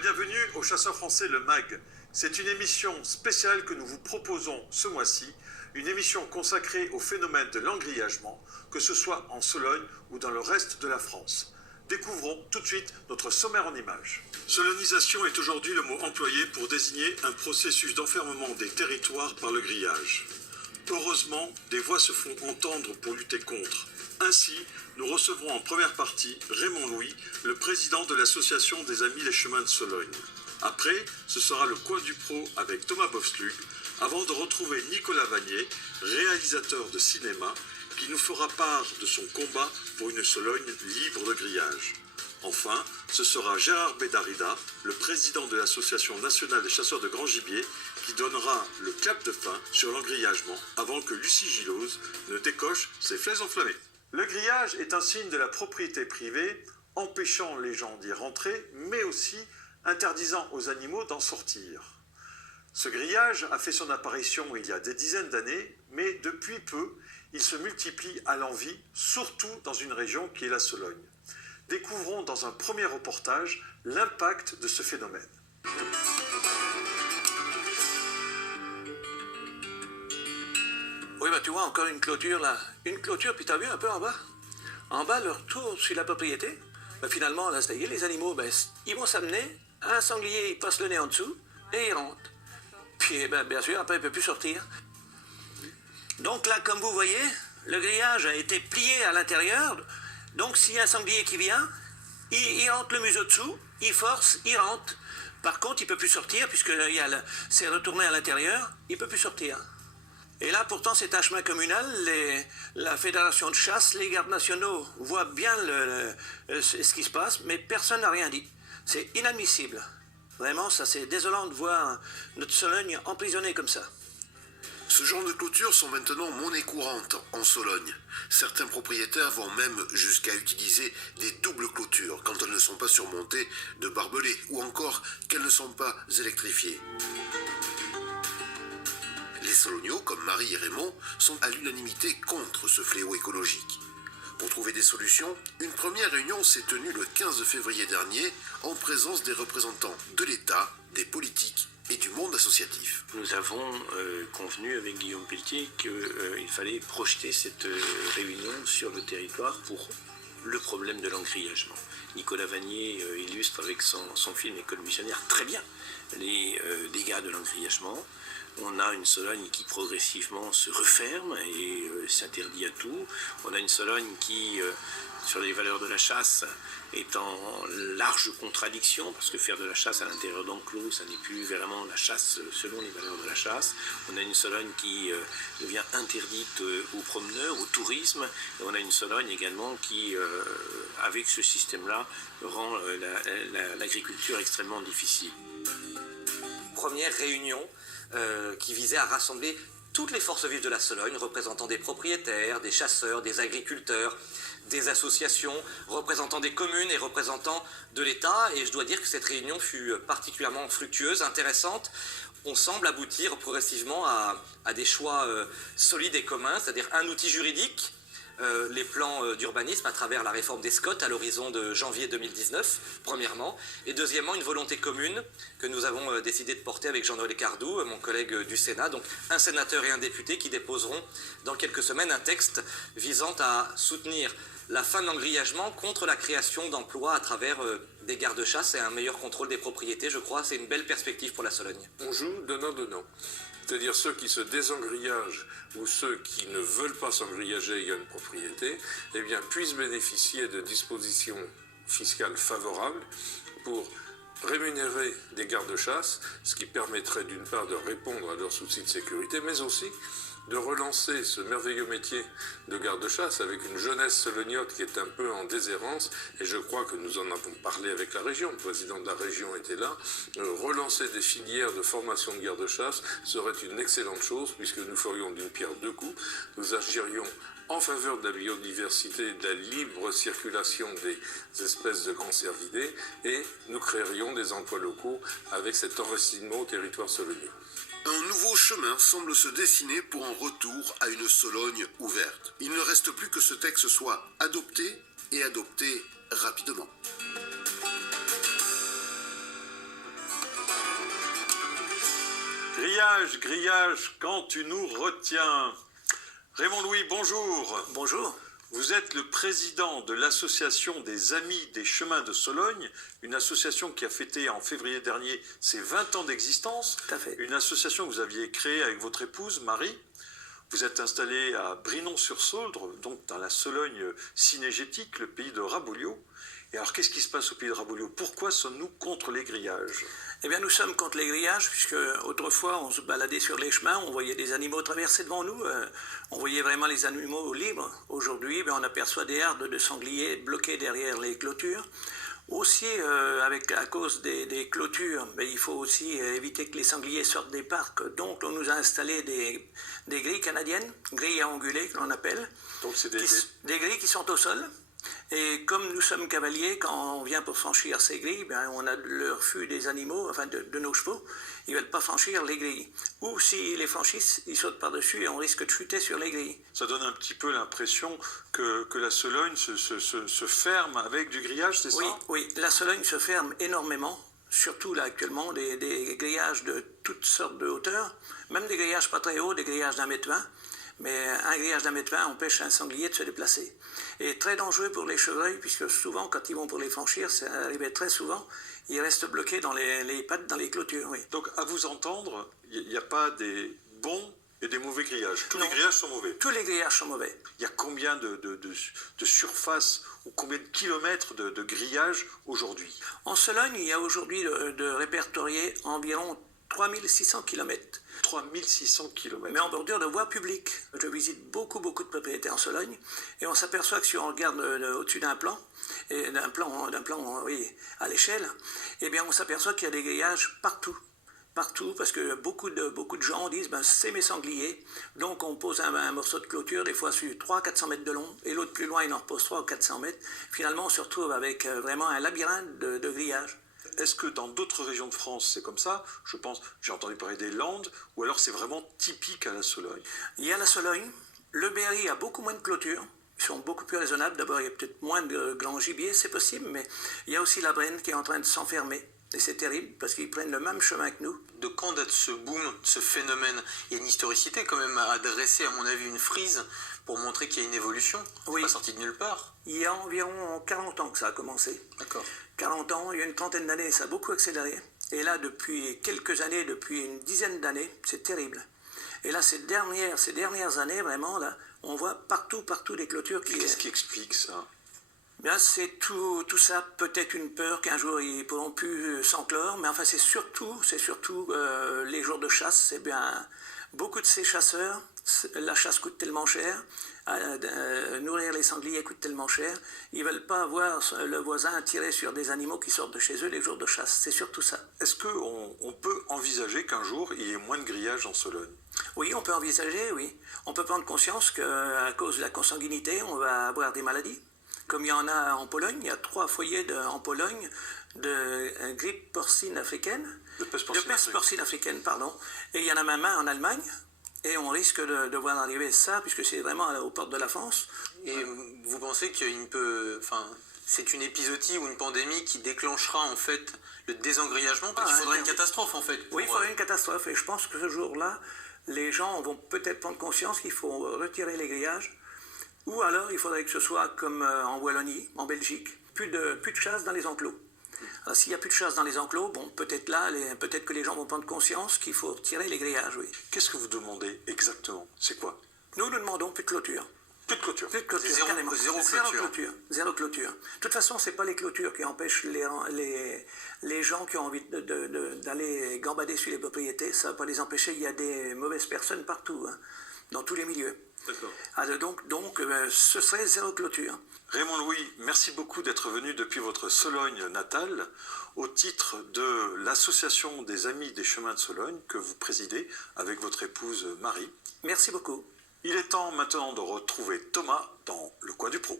bienvenue au Chasseur français le MAG. C'est une émission spéciale que nous vous proposons ce mois-ci, une émission consacrée au phénomène de l'engrillagement, que ce soit en Sologne ou dans le reste de la France. Découvrons tout de suite notre sommaire en images. Solonisation est aujourd'hui le mot employé pour désigner un processus d'enfermement des territoires par le grillage. Heureusement, des voix se font entendre pour lutter contre. Ainsi, nous recevrons en première partie Raymond Louis, le président de l'association des Amis les Chemins de Sologne. Après, ce sera le coin du pro avec Thomas Boefslug, avant de retrouver Nicolas Vanier, réalisateur de cinéma, qui nous fera part de son combat pour une Sologne libre de grillage. Enfin, ce sera Gérard Bédarida, le président de l'Association nationale des chasseurs de grand gibier, qui donnera le clap de fin sur l'engrillagement avant que Lucie Gillose ne décoche ses flèches enflammées. Le grillage est un signe de la propriété privée, empêchant les gens d'y rentrer, mais aussi interdisant aux animaux d'en sortir. Ce grillage a fait son apparition il y a des dizaines d'années, mais depuis peu, il se multiplie à l'envi, surtout dans une région qui est la Sologne. Découvrons dans un premier reportage l'impact de ce phénomène. Oui, bah tu vois, encore une clôture là. Une clôture, puis t'as vu un peu en bas? En bas, leur tour sur la propriété. Bah, finalement, là, c'est-à-dire, les animaux, ben, ils vont s'amener, un sanglier, il passe le nez en dessous, et il rentre. Puis, ben, bien sûr, après, il ne peut plus sortir. Donc là, comme vous voyez, le grillage a été plié à l'intérieur. Donc, s'il y a un sanglier qui vient, il rentre le museau dessous, il force, il rentre. Par contre, il ne peut plus sortir, puisque c'est retourné à l'intérieur, il ne peut plus sortir. Et là, pourtant, c'est un chemin communal. La fédération de chasse, les gardes nationaux voient bien ce qui se passe, mais personne n'a rien dit. C'est inadmissible. Vraiment, ça, c'est désolant de voir notre Sologne emprisonnée comme ça. Ce genre de clôtures sont maintenant monnaie courante en Sologne. Certains propriétaires vont même jusqu'à utiliser des doubles clôtures quand elles ne sont pas surmontées de barbelés ou encore qu'elles ne sont pas électrifiées. Les Solognos, comme Marie et Raymond, sont à l'unanimité contre ce fléau écologique. Pour trouver des solutions, une première réunion s'est tenue le 15 février dernier en présence des représentants de l'État, des politiques et du monde associatif. Nous avons convenu avec Guillaume Pelletier qu'il fallait projeter cette réunion sur le territoire pour le problème de l'engrillagement. Nicolas Vanier illustre avec son film École missionnaire très bien les dégâts de l'engrillagement. On a une Sologne qui progressivement se referme et s'interdit à tout. On a une Sologne qui, sur les valeurs de la chasse, est en large contradiction, parce que faire de la chasse à l'intérieur d'enclos, ça n'est plus vraiment la chasse selon les valeurs de la chasse. On a une Sologne qui devient interdite aux promeneurs, au tourisme. Et on a une Sologne également qui, avec ce système-là, rend l'agriculture extrêmement difficile. Première réunion qui visait à rassembler toutes les forces vives de la Sologne, représentant des propriétaires, des chasseurs, des agriculteurs, des associations, représentant des communes et représentants de l'État. Et je dois dire que cette réunion fut particulièrement fructueuse, intéressante. On semble aboutir progressivement à des choix solides et communs, c'est-à-dire un outil juridique, les plans d'urbanisme à travers la réforme des SCOT à l'horizon de janvier 2019, premièrement, et deuxièmement, une volonté commune que nous avons décidé de porter avec Jean-Noël Cardou, mon collègue du Sénat, donc un sénateur et un député qui déposeront dans quelques semaines un texte visant à soutenir la fin de l'engrillagement contre la création d'emplois à travers des gardes-chasse et un meilleur contrôle des propriétés. Je crois que c'est une belle perspective pour la Sologne. On joue donnant-donnant. C'est-à-dire ceux qui se désengrillagent ou ceux qui ne veulent pas s'engrillager ayant une propriété, eh bien, puissent bénéficier de dispositions fiscales favorables pour rémunérer des gardes-chasse, ce qui permettrait d'une part de répondre à leurs soucis de sécurité, mais aussi de relancer ce merveilleux métier de garde-chasse avec une jeunesse solognote qui est un peu en déshérence, et je crois que nous en avons parlé avec la région, le président de la région était là. Relancer des filières de formation de garde-chasse serait une excellente chose, puisque nous ferions d'une pierre deux coups, nous agirions en faveur de la biodiversité et de la libre circulation des espèces de conservidés, et nous créerions des emplois locaux avec cet enracinement au territoire solognais. Un nouveau chemin semble se dessiner pour un retour à une Sologne ouverte. Il ne reste plus que ce texte soit adopté et adopté rapidement. grillage, quand tu nous retiens. Raymond Louis, bonjour. Bonjour. Vous êtes le président de l'association des Amis des Chemins de Sologne, une association qui a fêté en février dernier ses 20 ans d'existence. Tout à fait. Une association que vous aviez créée avec votre épouse, Marie. Vous êtes installé à Brinon-sur-Sauldre, donc dans la Sologne cynégétique, le pays de Rabouliau. Et alors, qu'est-ce qui se passe au pays de Rabouliau? Pourquoi sommes-nous contre les grillages? Eh bien, nous sommes contre les grillages, puisque autrefois, on se baladait sur les chemins, on voyait des animaux traverser devant nous, on voyait vraiment les animaux libres. Aujourd'hui, on aperçoit des herdes de sangliers bloqués derrière les clôtures. Aussi, à cause des clôtures, il faut aussi éviter que les sangliers sortent des parcs. Donc, on nous a installé des grilles canadiennes, grilles à ongulés, que l'on appelle. Donc, c'est des grilles qui sont au sol. Et comme nous sommes cavaliers, quand on vient pour franchir ces grilles, on a le refus des animaux, enfin de nos chevaux. Ils ne veulent pas franchir les grilles. Ou s'ils les franchissent, ils sautent par-dessus et on risque de chuter sur les grilles. Ça donne un petit peu l'impression que la Sologne se ferme avec du grillage, c'est ça? Oui, la Sologne se ferme énormément. Surtout là actuellement, des grillages de toutes sortes de hauteurs. Même des grillages pas très hauts, des grillages d'1,20 m. Mais un grillage d'1,20 m empêche un sanglier de se déplacer. Et très dangereux pour les chevreuils, puisque souvent, quand ils vont pour les franchir, ça arrivait très souvent, ils restent bloqués dans les pattes, dans les clôtures. Oui. Donc, à vous entendre, il n'y a pas des bons et des mauvais grillages. Tous les grillages sont mauvais. Tous les grillages sont mauvais. Il y a combien de surface ou combien de kilomètres de grillage aujourd'hui? En Sologne, il y a aujourd'hui de répertoriés environ 3600 km. 3600 km. Mais en bordure de voies publiques. Je visite beaucoup de propriétés en Sologne et on s'aperçoit que si on regarde au-dessus d'un plan, à l'échelle, eh bien on s'aperçoit qu'il y a des grillages partout. Partout, parce que beaucoup de gens disent c'est mes sangliers, donc on pose un morceau de clôture, des fois sur 300-400 mètres de long, et l'autre plus loin il en repose 300 ou 400 mètres. Finalement on se retrouve avec vraiment un labyrinthe de grillages. Est-ce que dans d'autres régions de France, c'est comme ça? Je pense, j'ai entendu parler des Landes, ou alors c'est vraiment typique à la Sologne? Il y a la Sologne, le Berry a beaucoup moins de clôtures, ils sont beaucoup plus raisonnables. D'abord, il y a peut-être moins de grands gibiers, c'est possible, mais il y a aussi la Brenne qui est en train de s'enfermer. Et c'est terrible, parce qu'ils prennent le même chemin que nous. De quand date ce boom, ce phénomène? Il y a une historicité quand même à dresser, à mon avis, une frise pour montrer qu'il y a une évolution. Oui. C'est pas sorti de nulle part. Il y a environ 40 ans que ça a commencé. D'accord. 40 ans, il y a une trentaine d'années, ça a beaucoup accéléré. Et là, depuis quelques années, depuis une dizaine d'années, c'est terrible. Et là, ces dernières années, vraiment, là, on voit partout des clôtures qui... Qu'est-ce qui explique ça? Bien, c'est tout ça, peut-être une peur qu'un jour ils ne pourront plus s'enclore, mais enfin c'est surtout les jours de chasse. C'est bien beaucoup de ces chasseurs, la chasse coûte tellement cher, nourrir les sangliers coûte tellement cher, ils ne veulent pas voir le voisin tirer sur des animaux qui sortent de chez eux les jours de chasse. C'est surtout ça. Est-ce qu'on peut envisager qu'un jour il y ait moins de grillage en Sologne? Oui, on peut envisager, oui. On peut prendre conscience qu'à cause de la consanguinité, on va avoir des maladies. Comme il y en a en Pologne, il y a 3 foyers en Pologne de grippe porcine africaine, de peste porcine africaine, pardon. Et il y en a même un en Allemagne, et on risque de voir arriver ça, puisque c'est vraiment aux portes de la France. Et vous pensez c'est une épizootie ou une pandémie qui déclenchera en fait le désengrillagement? Parce qu'il faudrait une catastrophe en fait. Oui, il faudrait une catastrophe, et je pense que ce jour-là, les gens vont peut-être prendre conscience qu'il faut retirer les grillages. Ou alors, il faudrait que ce soit comme en Wallonie, en Belgique, plus de chasse dans les enclos. Alors, s'il n'y a plus de chasse dans les enclos, peut-être que les gens vont prendre conscience qu'il faut tirer les grillages, oui. Qu'est-ce que vous demandez exactement? C'est quoi? Nous demandons plus de clôture. Plus de clôture? Plus de clôture, carrément. Zéro clôture. De toute façon, ce n'est pas les clôtures qui empêchent les gens qui ont envie d'aller gambader sur les propriétés. Ça ne va pas les empêcher. Il y a des mauvaises personnes partout, dans tous les milieux. D'accord. Alors donc, ce serait zéro clôture. Raymond Louis, merci beaucoup d'être venu depuis votre Sologne natale au titre de l'association des Amis des Chemins de Sologne que vous présidez avec votre épouse Marie. Merci beaucoup. Il est temps maintenant de retrouver Thomas dans le coin du pro.